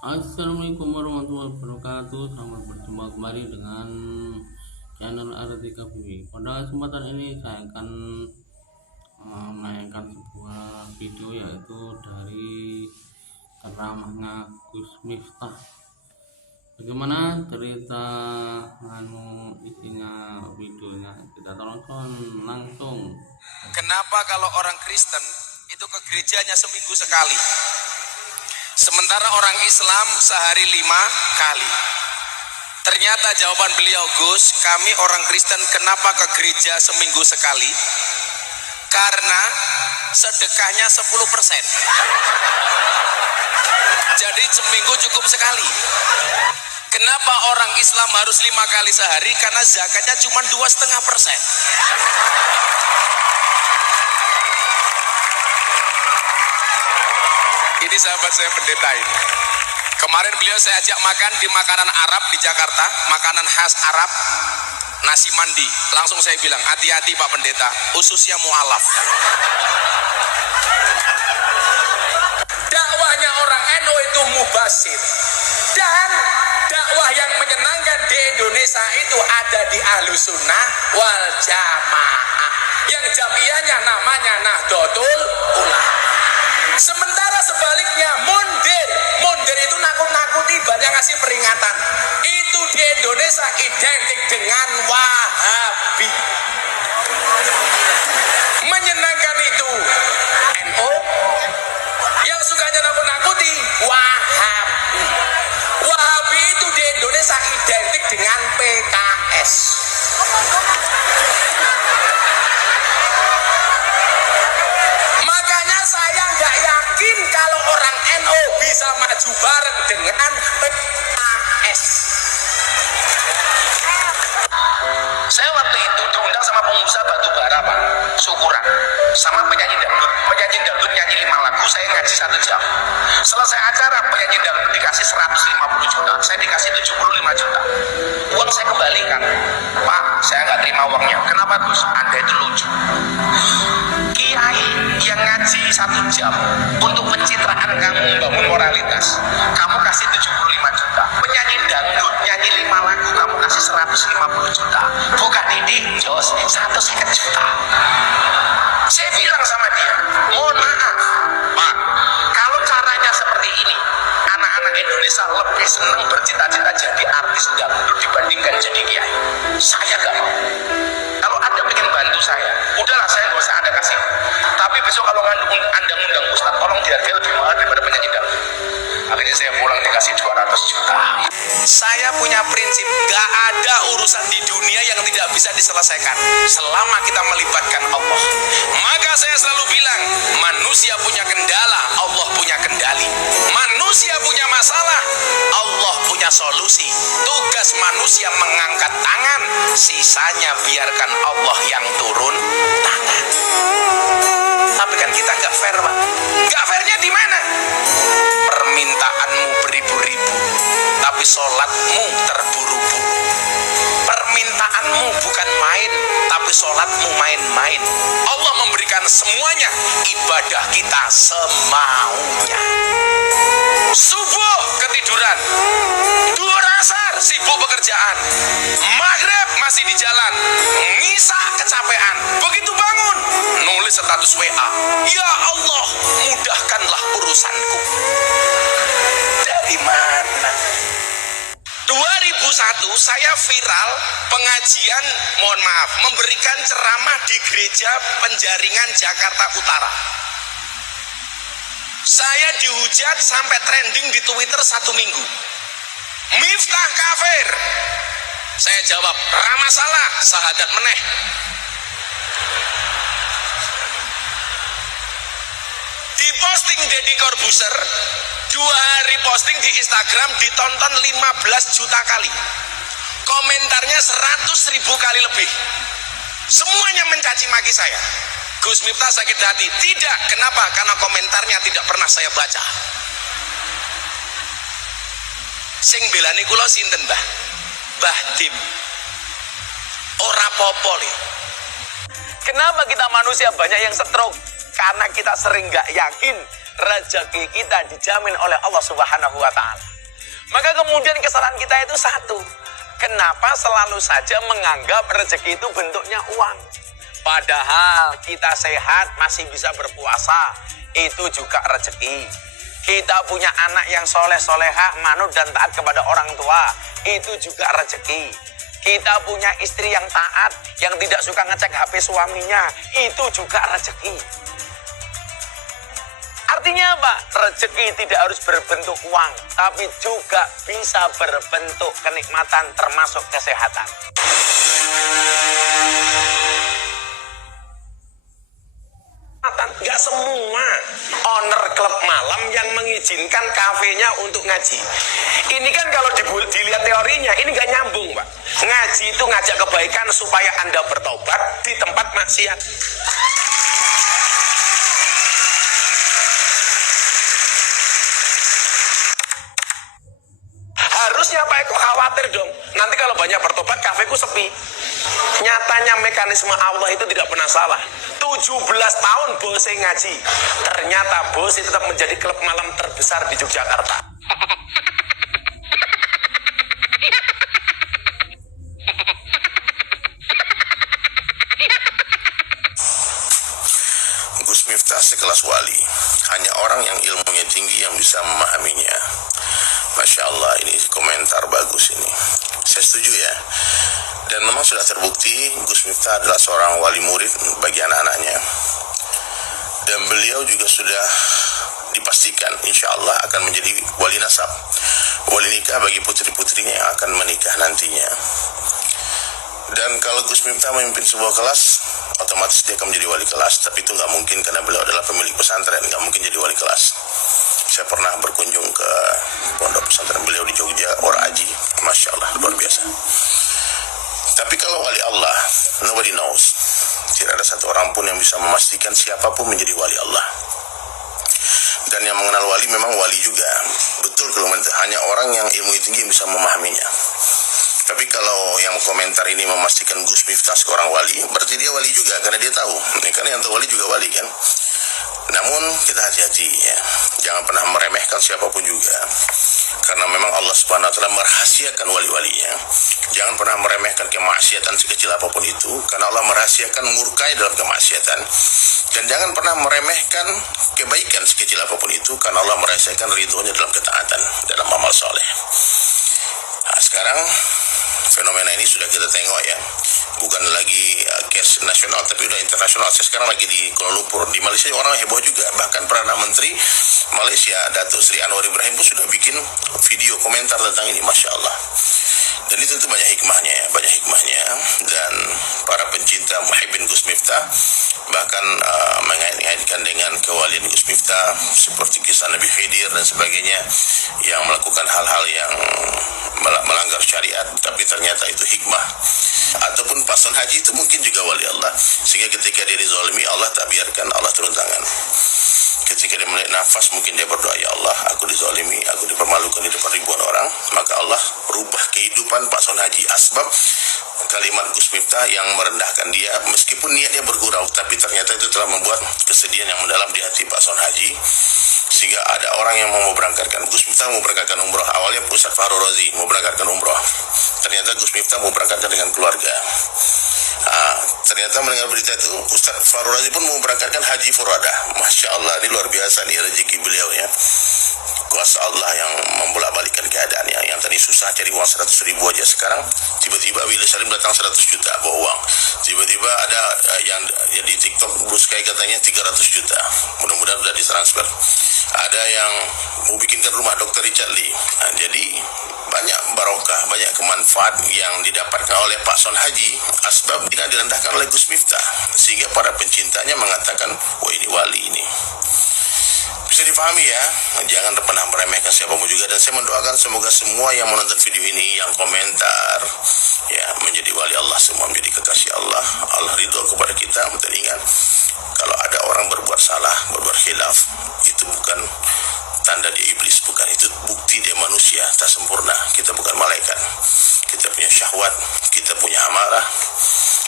Assalamualaikum warahmatullahi wabarakatuh. Selamat berjumpa kembali dengan channel R3BW. Pada kesempatan ini saya akan menayangkan sebuah video, yaitu dari ceramahnya Gus Miftah. Bagaimana cerita isinya videonya? Kita tonton langsung. Kenapa kalau orang Kristen itu ke gerejanya seminggu sekali, sementara orang Islam sehari 5 kali? Ternyata jawaban beliau, Gus, kami orang Kristen kenapa ke gereja seminggu sekali? Karena sedekahnya 10%. Jadi seminggu cukup sekali. Kenapa orang Islam harus 5 kali sehari? Karena zakatnya cuma 2,5%. Ini sahabat saya pendeta ini. Kemarin beliau saya ajak makan di makanan Arab di Jakarta, makanan khas Arab, nasi mandi. Langsung saya bilang, hati-hati Pak Pendeta, ususnya mualaf. Dakwahnya orang NU itu mubasir. Dan dakwah yang menyenangkan di Indonesia itu ada di Ahlussunnah wal Jamaah. Yang jamiahnya namanya Nahdlatul Ulama. Sementara sebaliknya mundir itu nakut-nakuti, banyak ngasih peringatan. Itu di Indonesia identik dengan Wahabi. Menyenangkan itu NU, yang sukanya nakut-nakuti Wahabi. Wahabi itu di Indonesia identik dengan PKS. Saya nggak yakin kalau orang NU bisa maju bareng dengan PKS. Saya waktu itu diundang sama pengusaha batu bara, Pak, syukuran, sama penyanyi dangdut. Penyanyi dangdut nyanyi 5 lagu, saya ngaji 1 jam. Selesai acara, penyanyi dangdut dikasih 150 juta, saya dikasih 75 juta. Uang saya kembalikan. Pak, saya nggak terima uangnya. Kenapa, Gus? Anda itu lucu. Kiai yang ngaji 1 jam untuk pencitraan kamu membangun moralitas, kamu kasih 75 juta. Penyanyi dangdut nyanyi 5 lagu, kamu kasih 150 juta. Bukan ini Jos, 150 juta. Saya bilang sama dia, mohon maaf Pak, kalau caranya seperti ini, anak-anak Indonesia lebih senang bercita-cita jadi artis dangdut dibandingkan jadi kiai. Saya gak mau. Kalau Anda ingin bantu saya, udahlah, saya gak usah Anda kasih. Tapi besok kalau Anda ngundang Ustaz, tolong dihargai lebih mahal daripada penyanyi dangdut. Akhirnya saya pulang dikasih 200 juta. Saya punya prinsip, gak ada urusan di dunia yang tidak bisa diselesaikan selama kita melibatkan Allah. Maka saya selalu bilang, manusia punya kendala, Allah punya kendali. Manusia punya masalah, Allah punya solusi. Tugas manusia mengangkat tangan, sisanya biarkan Allah yang turun tangan. Tapi kan kita nggak fair, Pak. Nggak fairnya di mana? Permintaanmu beribu-ribu, tapi sholatmu terburu-buru. Permintaanmu bukan main, tapi sholatmu main-main. Allah memberikan semuanya, ibadah kita semaunya. Subuh ketiduran, duhur asar sibuk pekerjaan, maghrib masih di jalan, ngisa kecapean, begitu bangun nulis status WA, ya Allah mudahkanlah urusanku. Dari mana? 2001 saya viral pengajian, mohon maaf, memberikan ceramah di gereja Penjaringan Jakarta Utara. Saya dihujat sampai trending di Twitter 1 minggu. Miftah kafir. Saya jawab, ramasalah, sahadat meneh. Di posting Deddy Corbuzier, 2 hari posting di Instagram ditonton 15 juta kali. Komentarnya 100.000 kali lebih. Semuanya mencaci maki saya. Gus Miftah sakit hati. Tidak, kenapa? Karena komentarnya tidak pernah saya baca. Sing belani kula sinten, Mbah? Mbah Dim. Ora popol. Kenapa kita manusia banyak yang stroke? Karena kita sering gak yakin rezeki kita dijamin oleh Allah Subhanahu wa Ta'ala. Maka kemudian kesalahan kita itu satu. Kenapa selalu saja menganggap rezeki itu bentuknya uang? Padahal kita sehat masih bisa berpuasa, itu juga rezeki. Kita punya anak yang soleh-solehah, manut dan taat kepada orang tua, itu juga rezeki. Kita punya istri yang taat, yang tidak suka ngecek HP suaminya, itu juga rezeki. Artinya apa? Rezeki tidak harus berbentuk uang, tapi juga bisa berbentuk kenikmatan termasuk kesehatan. Gak semua owner klub malam yang mengizinkan kafenya untuk ngaji. Ini kan kalau dilihat teorinya, ini gak nyambung, Pak. Ngaji itu ngajak kebaikan supaya Anda bertobat di tempat maksiat. Harusnya Pak Eko khawatir dong, nanti kalau banyak bertobat kafeku sepi. Nyatanya mekanisme Allah itu tidak pernah salah. 17 tahun bosnya ngaji, ternyata bosnya tetap menjadi klub malam terbesar di Yogyakarta. Gus Miftah sekelas wali, hanya orang yang ilmunya tinggi yang bisa memahaminya. Masya Allah, ini komentar bagus ini. Saya setuju ya. Dan memang sudah terbukti Gus Miftah adalah seorang wali murid bagi anak-anaknya. Dan beliau juga sudah dipastikan insya Allah akan menjadi wali nasab, wali nikah bagi putri-putrinya yang akan menikah nantinya. Dan kalau Gus Miftah memimpin sebuah kelas, otomatis dia akan menjadi wali kelas. Tapi itu nggak mungkin karena beliau adalah pemilik pesantren, nggak mungkin jadi wali kelas. Saya pernah berkunjung ke pondok pesantren beliau di Jogja, Oraji, Masya Allah, luar biasa. Tapi kalau wali Allah, nobody knows. Tidak ada satu orang pun yang bisa memastikan siapapun menjadi wali Allah. Dan yang mengenal wali memang wali juga. Betul kalau hanya orang yang ilmu tinggi bisa memahaminya. Tapi kalau yang komentar ini memastikan Gus Miftah seorang wali, berarti dia wali juga karena dia tahu. Karena yang tahu wali juga wali kan. Namun kita hati-hati ya. Jangan pernah meremehkan siapapun juga. Karena memang Allah Subhanahu wa taala merahasiakan wali-walinya. Jangan pernah meremehkan kemaksiatan sekecil apapun itu, karena Allah merahasiakan murkai dalam kemaksiatan. Dan jangan pernah meremehkan kebaikan sekecil apapun itu, karena Allah merahasiakan ridhonya dalam ketaatan, dalam amal soleh. Nah, sekarang fenomena ini sudah kita tengok ya, bukan lagi case nasional tapi udah internasional. Saya sekarang lagi di Kuala Lumpur, di Malaysia orang heboh juga. Bahkan Perdana Menteri Malaysia Datuk Seri Anwar Ibrahim pun sudah bikin video komentar tentang ini, Masya Allah. Dan itu tentu banyak hikmahnya. Dan para pencinta muhibbin Gus Miftah bahkan mengaitkan dengan kewalian Gus Miftah seperti kisah Nabi Khidir dan sebagainya, yang melakukan hal-hal yang melanggar syariat, tapi ternyata itu hikmah. Ataupun pasangan haji itu mungkin juga wali Allah, sehingga ketika dia dizalimi Allah tak biarkan, Allah turun tangan. Ketika dia melihat nafas, mungkin dia berdoa, ya Allah, aku dizalimi, aku dipermalukan di depan ribuan orang, maka Allah rubah kehidupan Pak Son Haji. Asbab kalimat Gus Miftah yang merendahkan dia, meskipun niatnya bergurau, tapi ternyata itu telah membuat kesedihan yang mendalam di hati Pak Son Haji. Sehingga ada orang yang mau berangkatkan, Gus Miftah mau berangkatkan umroh. Awalnya Ustaz Fahru Razi mau berangkatkan umroh, ternyata Gus Miftah mau berangkatkan dengan keluarga. Ternyata mendengar berita itu, Ustaz Fahru Razi pun mau berangkatkan haji furada. Masya Allah, ini luar biasa nih rezeki beliau ya. Kuasa Allah yang membolak-balikkan keadaannya. Yang tadi susah cari uang 100 ribu aja, sekarang tiba-tiba Willy Salim datang 100 juta bawa uang. Tiba-tiba ada yang di TikTok Blue Sky katanya 300 juta. Mudah-mudahan sudah ditransfer. Ada yang mau bikinkan rumah Dr. Richard Lee. Nah, jadi banyak barokah, banyak kemanfaat yang didapatkan oleh Pak Son Haji, asbab tidak direndahkan oleh Gus Miftah, sehingga para pencintanya mengatakan, wah ini wali ini. Bisa dipahami ya, jangan pernah meremehkan siapapun juga. Dan saya mendoakan semoga semua yang menonton video ini, yang komentar ya, menjadi wali Allah semua, menjadi kekasih Allah. Allah ridho kepada kita. Dan ingat, kalau ada orang berbuat salah, berbuat khilaf, itu bukan tanda dia iblis, bukan. Itu bukti dia manusia, tak sempurna. Kita bukan malaikat. Kita punya syahwat, kita punya amarah,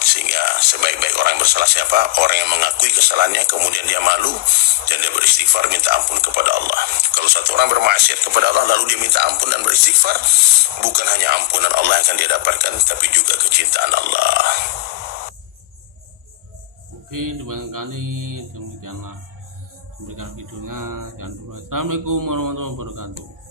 Sehingga sebaik-baik orang yang bersalah siapa? Orang yang mengakui kesalahannya, kemudian dia malu, dan dia beristighfar, minta ampun kepada Allah. Kalau satu orang bermaksiat kepada Allah, lalu dia minta ampun dan beristighfar, bukan hanya ampunan Allah yang akan dia dapatkan, tapi juga kecintaan Allah. Oke, terima kasih. Demikianlah memberikan videonya. Jangan lupa. Assalamualaikum warahmatullahi wabarakatuh.